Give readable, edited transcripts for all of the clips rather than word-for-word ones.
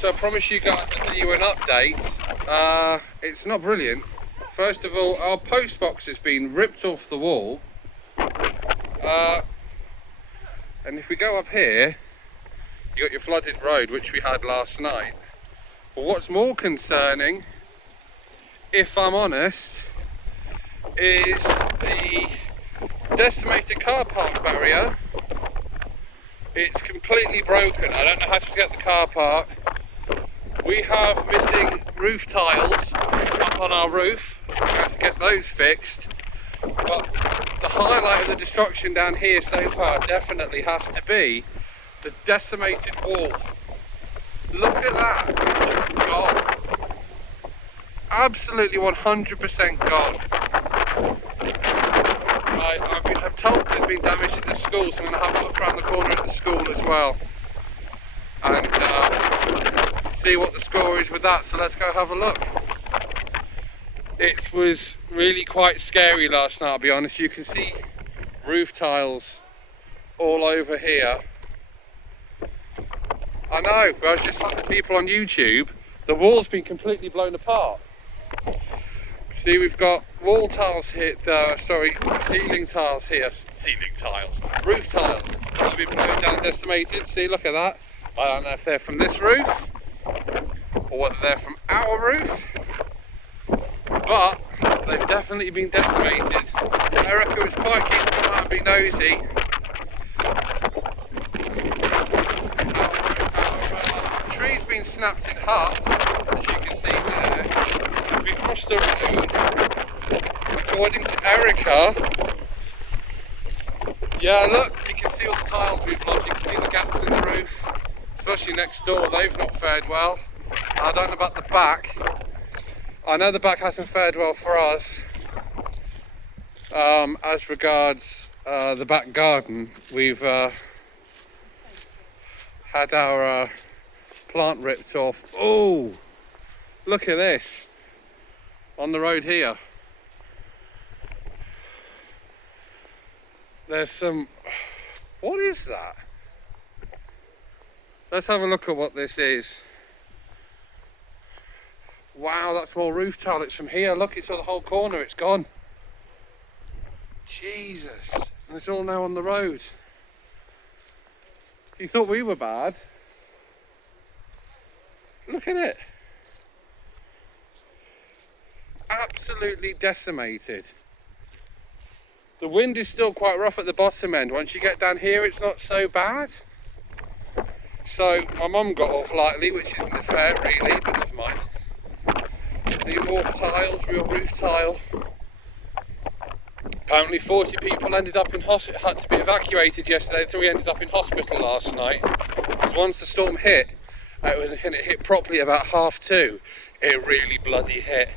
So I promise you guys I'll give you an update. It's not brilliant. First of all, our post box has been ripped off the wall. And if we go up here, you got your flooded road, which we had last night. But what's more concerning, if I'm honest, is the decimated car park barrier. It's completely broken. I don't know how to get the car park. We have missing roof tiles up on our roof, so we have to get those fixed. But the highlight of the destruction down here so far definitely has to be the decimated wall. Look at that, it's just gone. Absolutely 100% gone. Right, I'm told there's been damage to the school, so I'm going to have a look around the corner at the school as well. And see what the score is with that, so let's go have a look. It was really quite scary last night, I'll be honest. You can see roof tiles all over here. I know, but I was just saying to people on YouTube, the wall's been completely blown apart. See, we've got wall tiles here, ceiling tiles here, roof tiles that have been blown down and decimated. See, look at that. I don't know if they're from this roof or whether they're from our roof, but they've definitely been decimated. Erica was quite keen to come out and be nosy. Our tree's been snapped in half, as you can see there. If we cross the road, according to Erica, yeah, look, you can see all the tiles we've lost. You can see the gaps in the roof, especially next door. They've not fared well. I don't know about the back. I know the back hasn't fared well for us. As regards the back garden, we've had our plant ripped off. Oh, look at this on the road here. There's some, what is that? Let's have a look at what this is. Wow, that's more roof tile. It's from here. Look, it's on the whole corner. It's gone. Jesus. And it's all now on the road. You thought we were bad. Look at it. Absolutely decimated. The wind is still quite rough at the bottom end. Once you get down here, it's not so bad. So my mum got off lightly, which isn't fair really, but never mind. See, more tiles, real roof tile. Apparently 40 people ended up in hospital, had to be evacuated yesterday. 3 ended up in hospital last night. Because once the storm hit, and it hit properly about 2:30, it really bloody hit.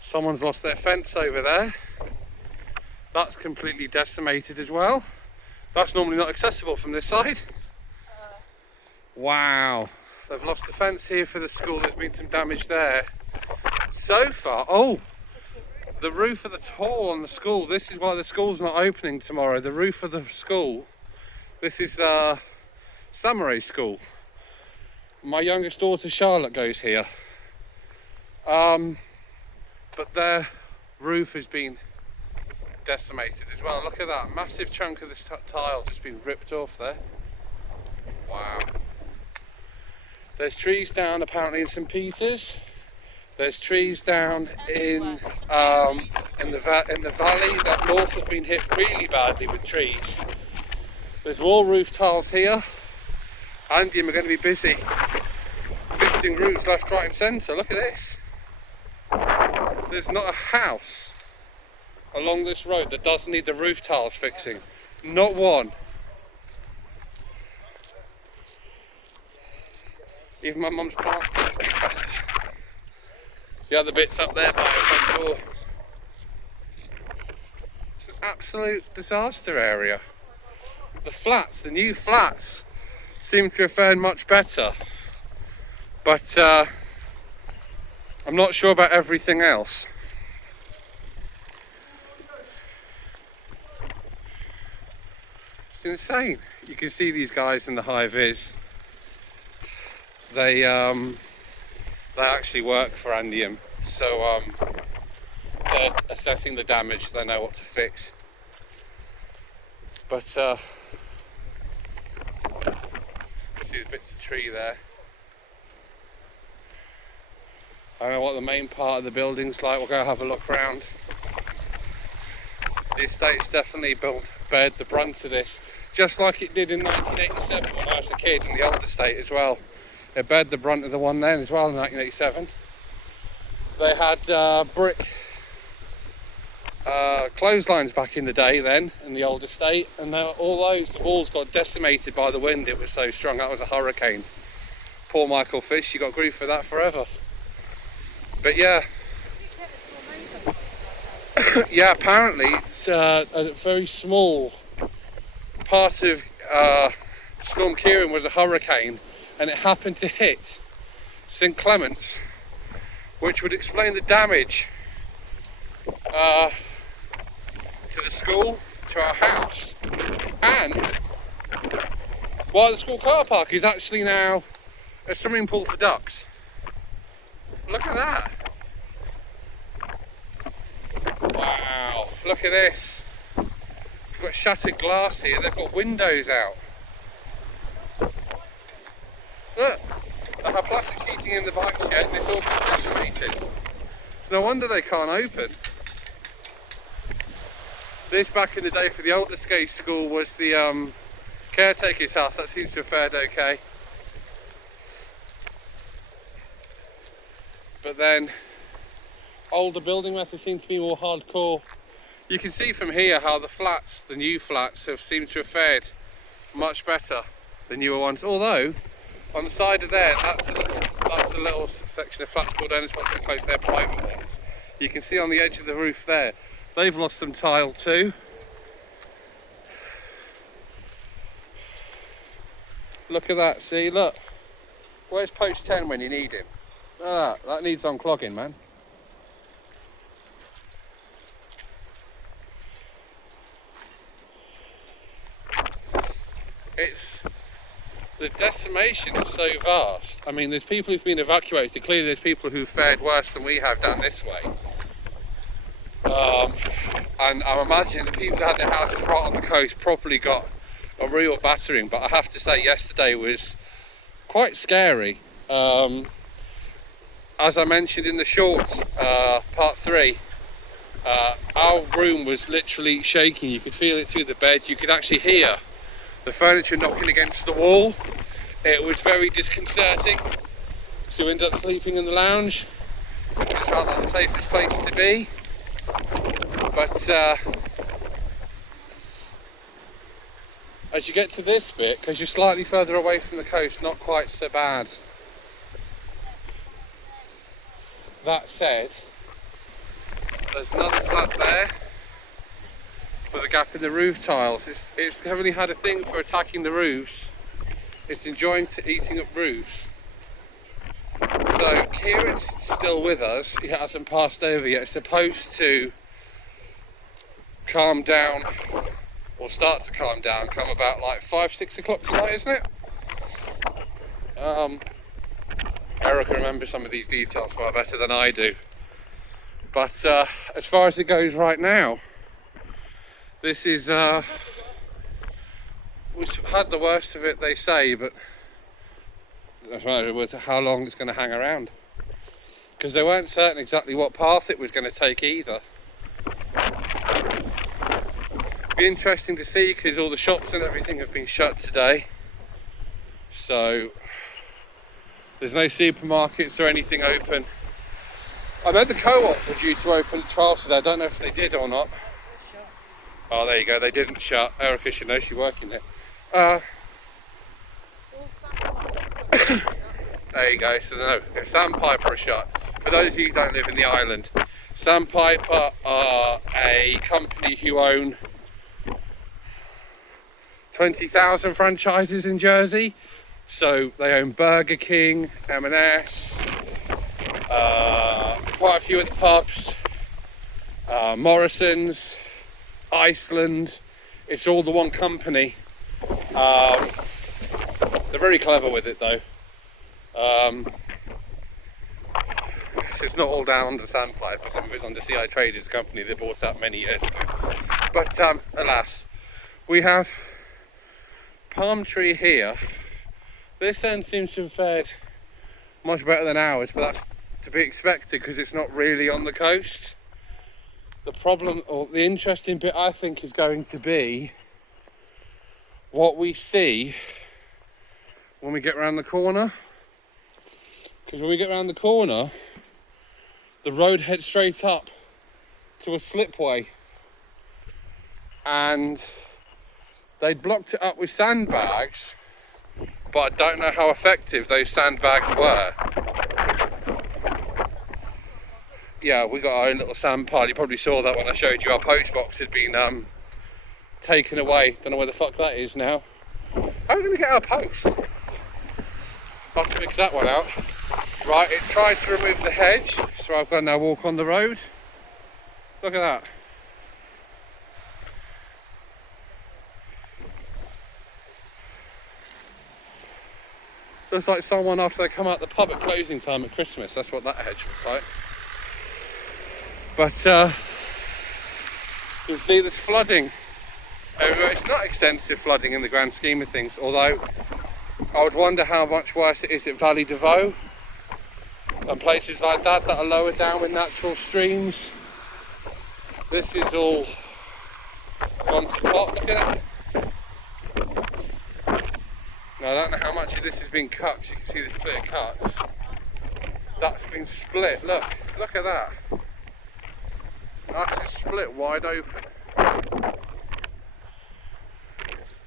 Someone's lost their fence over there. That's completely decimated as well. That's normally not accessible from this side. Wow, they've lost the fence here for the school. There's been some damage there. So far, oh, the roof of the hall on the school. This is why the school's not opening tomorrow. The roof of the school. This is Samurai School. My youngest daughter Charlotte goes here. But their roof has been decimated as well. Look at that, massive chunk of this tile just been ripped off there. Wow. There's trees down apparently in St. Peter's. There's trees down in the valley. That north have been hit really badly with trees. There's more roof tiles here. Andy and we're going to be busy fixing roofs left, right and centre. Look at this. There's not a house along this road that doesn't need the roof tiles fixing. Not one. Even my mum's plant has been battered. The other bit's up there by the front door. It's an absolute disaster area. The flats, the new flats, seem to have fared much better. But I'm not sure about everything else. It's insane. You can see these guys in the high vis. they actually work for Andium, so they're assessing the damage. They know what to fix. But see the bits of tree there. I don't know what the main part of the building's like. We'll go have a look around. The estate's definitely bared the brunt of this, just like it did in 1987 when I was a kid, in the old estate as well. It bared the brunt of the one then as well in 1987. They had brick clotheslines back in the day then in the old estate, and all the walls got decimated by the wind. It was so strong. That was a hurricane. Poor Michael Fish, you got grief for that forever. But yeah. Yeah, apparently it's a very small part of Storm Ciaran was a hurricane, and it happened to hit St Clement's, which would explain the damage to the school, to our house, and while the school car park is actually now a swimming pool for ducks. Look at that. Wow, look at this. We've got shattered glass here. They've got windows out. Look, they have plastic sheeting in the bike shed and it's all decimated. It's no wonder they can't open. This back in the day for the older skate school was the caretaker's house. That seems to have fared okay. But then older building methods seem to be more hardcore. You can see from here how the flats, the new flats, have seemed to have fared much better than newer ones. Although on the side of there, that's a little section of flats called owners want to close their private ones. You can see on the edge of the roof there, they've lost some tile too. Look at that, see, look. Where's post 10 when you need him? Ah, that needs unclogging, man. The decimation is so vast. I mean, there's people who've been evacuated. Clearly there's people who've fared worse than we have down this way. And I'm imagining the people who had their houses right on the coast probably got a real battering. But I have to say, yesterday was quite scary. As I mentioned in the shorts, part 3, our room was literally shaking. You could feel it through the bed. You could actually hear the furniture knocking against the wall. It was very disconcerting. So we ended up sleeping in the lounge. It just felt like the safest place to be. But as you get to this bit, because you're slightly further away from the coast, not quite so bad. That said, there's another flat there with a gap in the roof tiles. It's heavily had a thing for attacking the roofs. It's enjoying eating up roofs. So Ciaran's still with us. He hasn't passed over yet. It's supposed to calm down, or start to calm down, come about like 5-6 o'clock tonight, isn't it? Eric remembers some of these details far better than I do. But as far as it goes right now, this is we've had the worst of it, they say, but that's matter with how long it's going to hang around, because they weren't certain exactly what path it was going to take either. Be interesting to see, because all the shops and everything have been shut today, so there's no supermarkets or anything open. I know the co-op were due to open at 12 today. I don't know if they did or not. Oh, there you go, they didn't shut. Erica should know, she's working there. There you go, so no, if Sandpiper are shut, for those of you who don't live in the island, Sandpiper are a company who own 20,000 franchises in Jersey. So they own Burger King, M&S, quite a few of the pubs, Morrison's, Iceland. It's all the one company. They're very clever with it though. So it's not all down on the sandpipe, but some of it's on the CI Traders company they bought up many years ago. But alas, we have palm tree here. This end seems to have fared much better than ours, but that's to be expected because it's not really on the coast. The problem, or the interesting bit I think, is going to be what we see when we get around the corner. Because when we get around the corner, the road heads straight up to a slipway, and they'd blocked it up with sandbags, but I don't know how effective those sandbags were. Yeah, we got our own little sand pile. You probably saw that when I showed you our post box had been taken away. Don't know where the fuck that is now. How are we going to get our post? I'll have to mix that one out. Right, it tried to remove the hedge, so I've got to now walk on the road. Look at that. Looks like someone, after they come out the pub at closing time at Christmas, that's what that hedge looks like. But you can see there's flooding everywhere. It's not extensive flooding in the grand scheme of things, although I would wonder how much worse it is at Valley de Vaux and places like that are lower down with natural streams. This is all gone to pot. Look at that. Now I don't know how much of this has been cut, because you can see the clear cuts. That's been split. Look at that. That's just split wide open.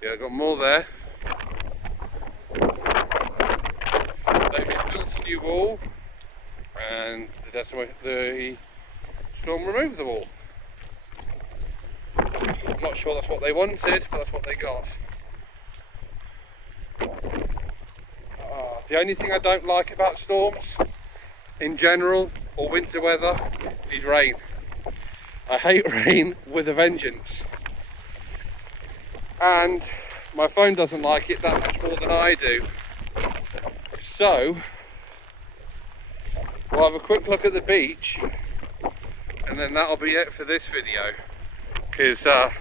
Yeah, I've got more there. They've just built a new wall, and the storm removed the wall. I'm not sure that's what they wanted, but that's what they got. The only thing I don't like about storms in general, or winter weather, is rain. I hate rain with a vengeance. And my phone doesn't like it that much more than I do. So, we'll have a quick look at the beach, and then that'll be it for this video. Because I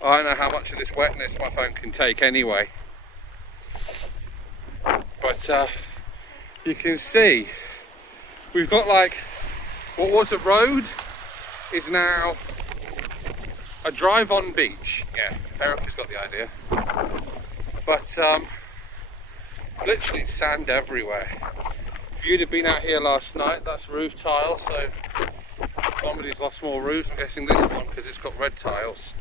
don't know how much of this wetness my phone can take anyway. But you can see we've got, like, what was a road is now a drive-on beach. Yeah, Erica's got the idea. But literally sand everywhere. If you'd have been out here last night, that's roof tile, so somebody's lost more roofs. I'm guessing this one because it's got red tiles.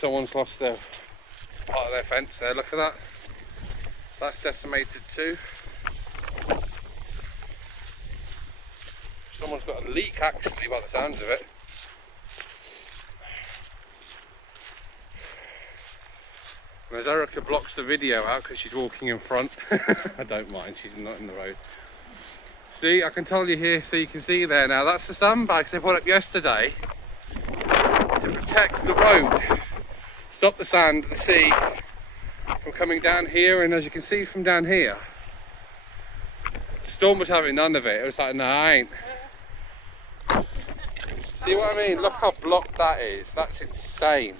Someone's lost their part of their fence there, look at that. That's decimated too. Someone's got a leak actually by the sounds of it. And as Erica blocks the video out because she's walking in front, I don't mind, she's not in the road. See, I can tell you here, so you can see there now, that's the sandbags they put up yesterday to protect the road. Stop the sand, the sea, from coming down here, and as you can see from down here, the storm was having none of it. It was like, no, I ain't. See what I mean? Look how blocked that is. That's insane.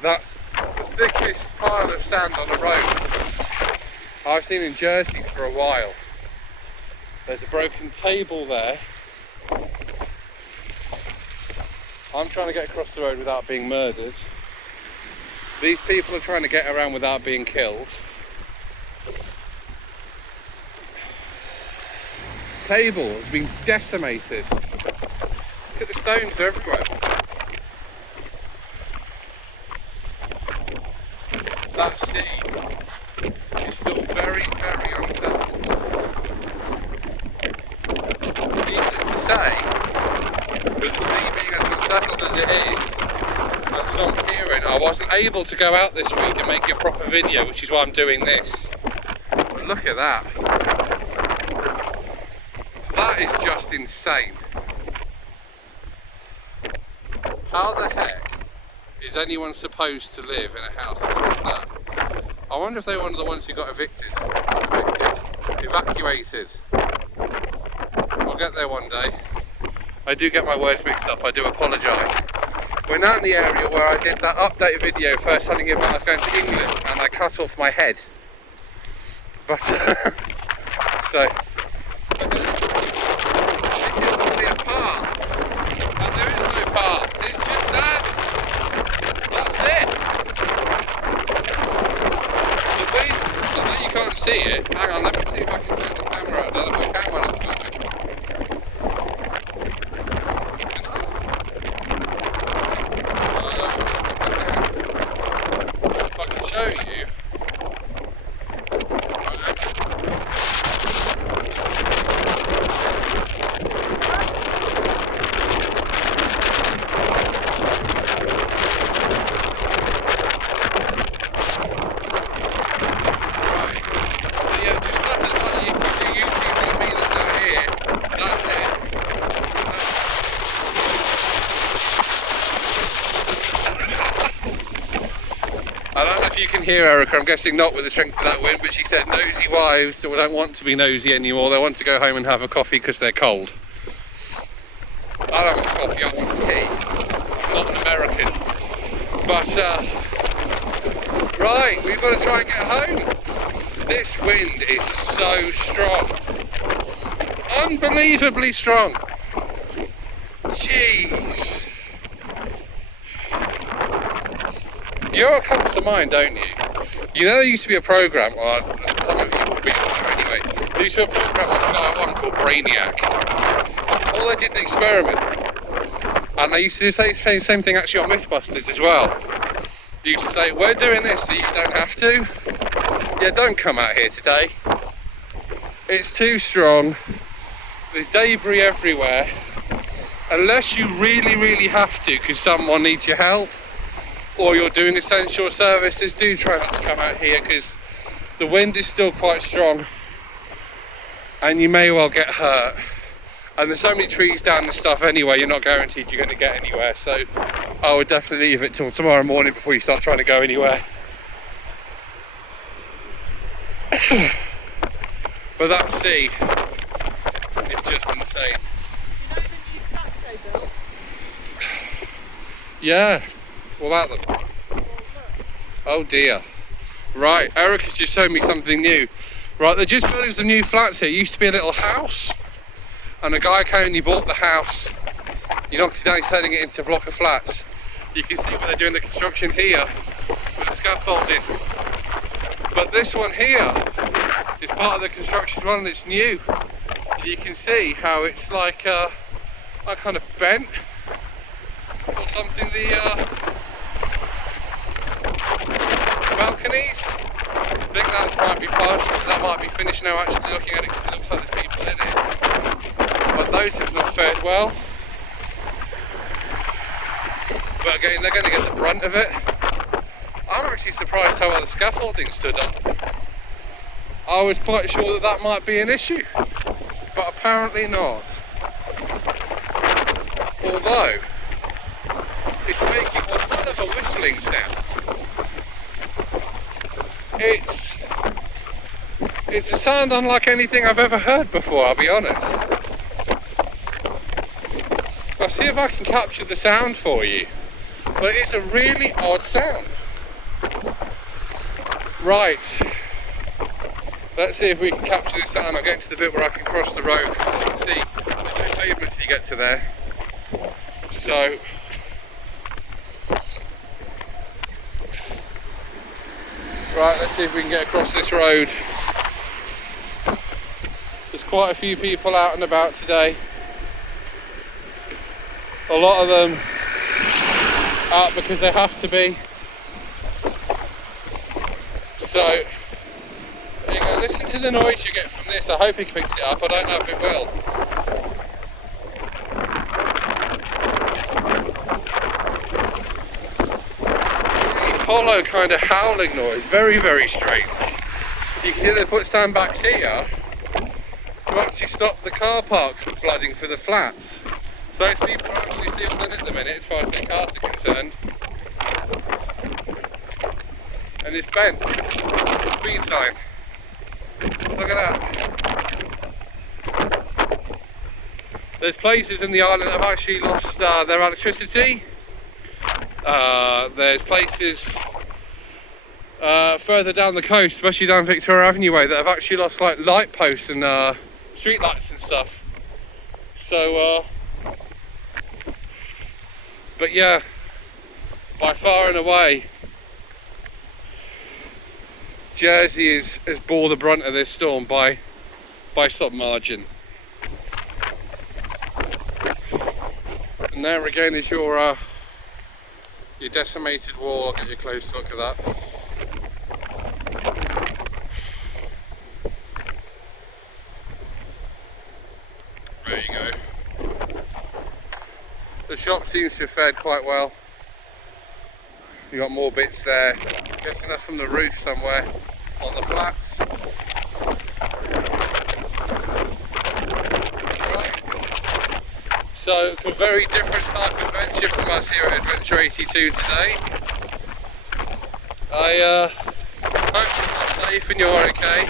That's the thickest pile of sand on the road I've seen in Jersey for a while. There's a broken table there. I'm trying to get across the road without being murdered. These people are trying to get around without being killed. Table has been decimated. Look at the stones, they're everywhere. That sea is still very, very unsettled. Needless to say, with the sea being as unsettled as it is, at Storm Ciaran, I wasn't able to go out this week and make a proper video, which is why I'm doing this. But look at that. That is just insane. How the heck is anyone supposed to live in a house like that? I wonder if they were one of the ones who got evacuated. I'll get there one day. I do get my words mixed up, I do apologise. We're now in the area where I did that update video first telling you about I was going to England and I cut off my head. But, so, this is only a path, and there is no path, it's just that. That's it. The wind, I know you can't see it, hang on, let me see if I can turn the camera on, I don't know if I can when I'm filming. If I can show you. I don't know if you can hear Erica, I'm guessing not with the strength of that wind, but she said nosy wives don't want to be nosy anymore, they want to go home and have a coffee because they're cold. I don't want coffee, I want tea. I'm not an American. But, right, we've got to try and get home. This wind is so strong. Unbelievably strong. Jeez. You know what comes to mind, don't you? You know there used to be a programme, or some of you will be aware anyway, there used to be a programme on Sky 1 called Brainiac. Well, they did an experiment, and they used to say the same thing actually on Mythbusters as well. They used to say, we're doing this so you don't have to. Yeah, don't come out here today. It's too strong, there's debris everywhere. Unless you really, really have to because someone needs your help, or you're doing essential services, do try not to come out here because the wind is still quite strong and you may well get hurt. And there's so many trees down and stuff anyway, you're not guaranteed you're going to get anywhere. So I would definitely leave it till tomorrow morning before you start trying to go anywhere. But that sea is just insane. You know the new flats they built? Yeah. What about them? Oh dear. Right, Erica's just showed me something new. Right, they're just building some new flats here. It used to be a little house, and a guy came and he bought the house. He knocked it down, he's turning it into a block of flats. You can see where they're doing the construction here with the scaffolding. But this one here is part of the construction as well, and it's new. You can see how it's like kind of bent or something. The balconies, I think that might be partial, that might be finished now actually looking at it because it looks like there's people in it. But those have not fared well. But again, they're going to get the brunt of it. I'm actually surprised how well the scaffolding stood up. I was quite sure that might be an issue, but apparently not. Although, it's making a kind of a whistling sound. It's a sound unlike anything I've ever heard before, I'll be honest. I'll see if I can capture the sound for you, but it's a really odd sound. Right, let's see if we can capture this sound. I'll get to the bit where I can cross the road, because you can see there's no pavement till you get to there. So, right, let's see if we can get across this road. There's quite a few people out and about today. A lot of them out because they have to be. So, there you go. Listen to the noise you get from this. I hope it picks it up. I don't know if it will. Hollow kind of howling noise, very, very strange. You can see they put sandbags here to actually stop the car parks from flooding for the flats. So those people are actually sealed in at the minute as far as their cars are concerned. And it's bent. Speed sign. Look at that. There's places in the island that have actually lost their electricity. There's places further down the coast, especially down Victoria Avenue way, that have actually lost like light posts and street lights and stuff. So, but yeah, by far and away, Jersey has bore the brunt of this storm by some margin. And there again is your decimated wall. I'll get you a close look at that. There you go. The shop seems to have fared quite well. You got more bits there. I'm guessing that's from the roof somewhere on the flats. Right. So a very different type of adventure from us here at Adventure 82 today. I hope you're safe and you're okay.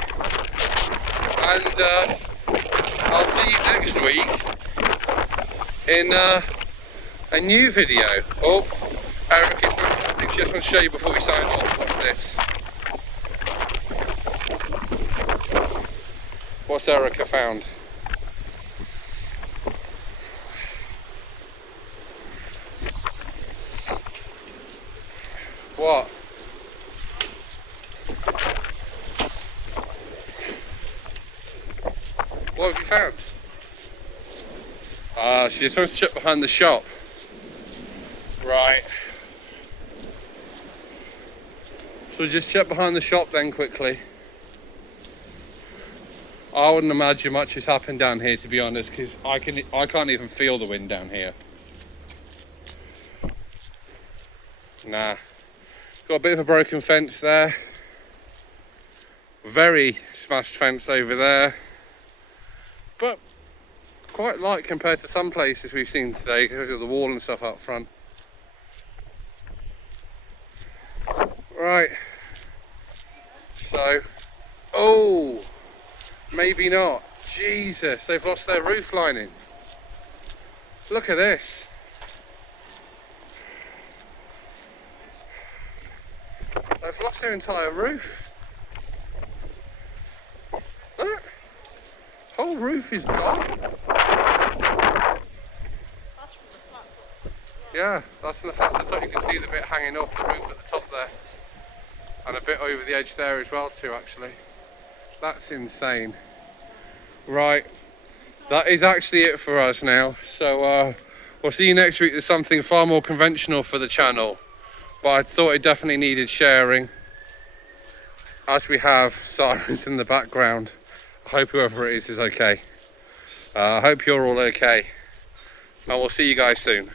And I'll see you next week in a new video. Oh, Eric is doing something she just wants to show you before we sign off. What's this? What's Erica found? What? What have you found? She just wants to check behind the shop. Right. So just check behind the shop then quickly. I wouldn't imagine much has happened down here, to be honest, because I can't even feel the wind down here. Nah. Got a bit of a broken fence there. Very smashed fence over there. But quite light compared to some places we've seen today, because of the wall and stuff up front. Right. So, oh, maybe not. Jesus, they've lost their roof lining. Look at this. They've lost their entire roof. Look. Whole roof is gone. That's from the flats up top as well. Yeah, that's from the flats at the top. You can see the bit hanging off the roof at the top there. And a bit over the edge there as well too, actually. That's insane. Right, that is actually it for us now. So we'll see you next week with something far more conventional for the channel. But I thought it definitely needed sharing, as we have sirens in the background. I hope whoever it is okay. I hope you're all okay. And we'll see you guys soon.